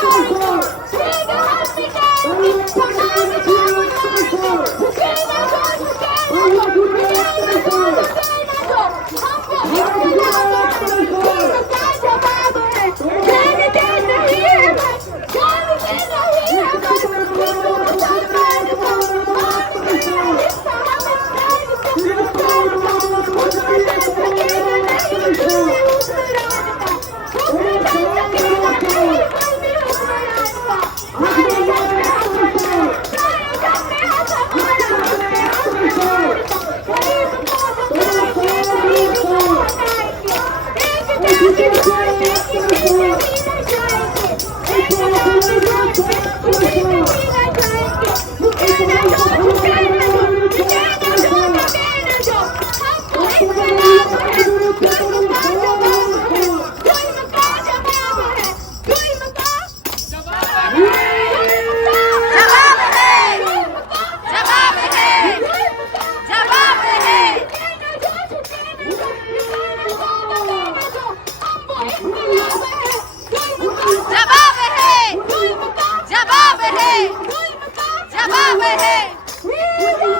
帅哥帅哥 Thank you. बेटे जवाब है